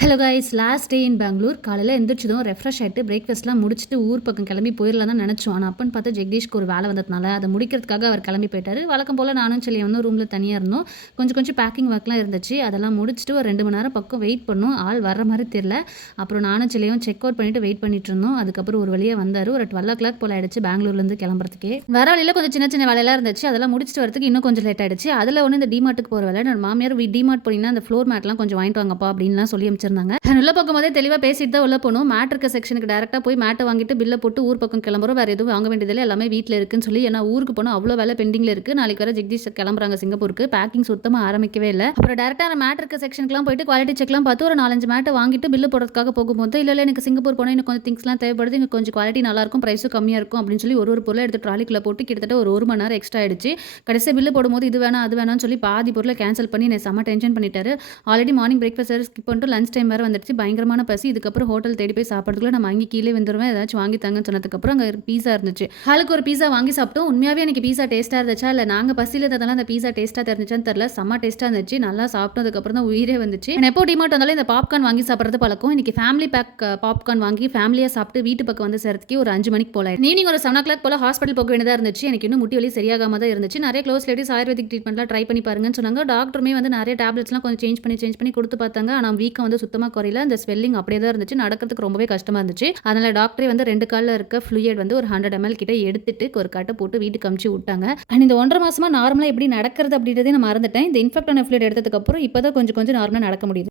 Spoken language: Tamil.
ஹலோ கைஸ், லாஸ்ட் டே இன் பெங்களூர். காலையில் எந்திரிச்சதும் ரெஃப்ரெஷ் ஆகிட்டு பிரேக்ஃபாஸ்ட்லாம் முடிச்சுட்டு ஊர் பக்கம் கிளம்பி போயிடலாம் தான் நினச்சோம். ஆனால் அப்பன்னு பார்த்தா ஜெகதீஷ்க்கு ஒரு வேலை வந்ததுனால அதை முடிக்கிறதுக்காக அவர் கிளம்பி போயிட்டார். வழக்கம் போல் நானும் சொல்லி வந்து ரூமில் தனியாக இருந்தோம். கொஞ்சம் பேக்கிங் ஒர்க்லாம் இருந்துச்சு. அதெல்லாம் முடிச்சுட்டு ஒரு 2 மணி நேரம் பக்கம் வெயிட் பண்ணோம். ஆள் வர்ற மாதிரி தெரியல. அப்புறம் நானும் சொல்லியும் செக் அவுட் பண்ணிட்டு வெயிட் பண்ணிட்டு இருந்தோம். அதுக்கப்புறம் ஒரு வழியாக வந்தார். ஒரு 12 o'clock போல் ஆயிடுச்சு பெங்களூர்லேருந்து கிளம்புறதுக்கே. வர வழியில் கொஞ்சம் சின்ன வேலையெல்லாம் இருந்துச்சு. அதெல்லாம் முடிச்சுட்டு வரதுக்கு இன்னும் கொஞ்சம் லேட் ஆயிடுச்சு. அதில் ஒன்று இந்த டிமார்ட்டுக்கு போகிற வேலை. என்னோட மாமியார் டிமார்ட் போனீங்கன்னா அந்த ஃப்ளோர் மேட்லாம் கொஞ்சம் வாங்கிட்டு வாங்கப்பா அப்படின்லாம் சொல்லி அமைச்சிருந்தாங்க. உள்ள போகும்போதே தெளிவாக பேசிட்டு தான் உள்ள போகணும். மேட் இருக்க செக்ஷனுக்கு டேரெக்டாக போய் மேட்டை வாங்கிட்டு பில்லை போட்டு ஊர் பக்கம் கிளம்புறோம். வேறு எதுவும் வாங்க வேண்டியதில்லை, எல்லாமே வீட்டில் இருக்குன்னு சொல்லி. ஏன்னா ஊருக்கு போனால் அவ்வளோ வேலை பெண்டிங்கில் இருக்குது. நாளைக்கு வர ஜெகதீஷ் கிளம்புறாங்க சிங்கப்பூருக்கு. பேக்கிங் சுத்தமாக ஆரம்பிக்கவே இல்லை. அப்புறம் டேரெக்டாக மேட் இருக்க செக்ஷனுக்குலாம் போயிட்டு குவாலிட்டி செக்லாம் பார்த்து ஒரு 4-5 மேட்டை வாங்கிட்டு பில்லு போடுறதுக்காக போகும்போது இல்லை எனக்கு சிங்கப்பூர் போனால் இன்னும் கொஞ்சம் திங்ஸ்லாம் தேவைப்படுது, இங்கே கொஞ்சம் குவாலிட்டி நல்லாயிருக்கும், ப்ரைஸும் கம்மியாக இருக்கும் அப்படின்னு சொல்லி ஒரு பொருளை எடுத்து ட்ராலிக்குள்ளே போட்டு கிட்டத்தட்ட ஒரு மணி நேரம் எக்ஸ்ட்ரா ஆயிடுச்சு. கடைசியாக பில்லு போடும்போது இது வேணாம் அது வேணாம்னு சொல்லி பாதி பொருளை கேன்சல் பண்ணி நான் செம்ம டென்ஷன் பண்ணிட்டாரு. ஆல்ரெடி மார்னிங் பிரேக்ஃபாஸ்ட் ஸ்கிப் பண்ணிட்டு லஞ்ச் டைம் வேறு வந்துடுச்சு. பயங்கரமான பசி. இதுக்கப்புறம் ஹோட்டல் தேடி போய் சாப்பிட்றதுக்குள்ள நம்ம அங்கே கீழே வந்துடுவேன். ஏதாச்சும் வாங்கி தாங்கன்னு சொன்னதுக்கப்புறம் அங்கே பீஸா இருந்துச்சு. ஹாலுக்கு ஒரு பீஸா வாங்கி சாப்பிட்டோம். உண்மையாகவே எனக்கு பீஸா டேஸ்ட்டாக இருந்துச்சா இல்லை நாங்கள் பசியில் இருந்ததால அந்த பீஸா டேஸ்ட்டாக தெரிஞ்சிச்சான்னு தெரியல. செம்ம டேஸ்ட்டாக இருந்துச்சு. நல்லா சாப்பிட்டதுக்கப்புறம் தான் உயிரே வந்துச்சு. நான் எப்போ டிமார்ட் வந்தாலும் இந்த பாப்கார்ன் வாங்கி சாப்பிட்றது பழக்கம். இன்னைக்கு ஃபேமிலி பேக் பாப்கார்ன் வாங்கி ஃபேமிலியாக சாப்பிட்டு வீட்டு பக்கம் வந்து சேர்த்துக்கே ஒரு 5 மணிக்கு போல. ஈவினிங் ஒரு 7 o'clock போல ஹாஸ்பிட்டல் போக வேண்டியதாக இருந்துச்சு. எனக்கு இன்னும் முட்டி வலி சரியாகாம தான் இருந்துச்சு. நிறைய க்ளோஸ் லேடிஸ் ஆயுர்வேதிக் ட்ரீட்மெண்ட்லாம் ட்ரை பண்ணி பாருங்கன்னு சொன்னாங்க. டாக்டருமே வந்து நிறைய டேப்லெட்ஸ்லாம் கொஞ்சம் சேஞ்ச் பண்ணி கொடுத்து பார்த்தாங்க. ஆனால் வீக்கம் வந்து சுத்தமாக குறையில. அந்த ஸ்வெல்லிங் அப்படியே தான் இருந்துச்சு. நடக்கிறதுக்கு ரொம்பவே கஷ்டமா இருந்துச்சு. அதனால டாக்டரே வந்து 2 கால்ல இருக்க ஃப்ளூயிட் வந்து ஒரு 100 ml கிட்ட எடுத்துட்டு ஒரு கட்டை போட்டு வீட்டுக்கு அமுச்சு விட்டாங்க. அண்ட் இந்த 1.5 மாசமா நார்மலா எப்படி நடக்கிறது அப்படின்றதே நான் மறந்துட்டேன். இந்த இன்ஃபெக்ட் ஆன ஃப்ளூயிட் எடுத்ததுக்கு அப்புறம் இப்பதான் கொஞ்சம் நார்மலா நடக்க முடியுது.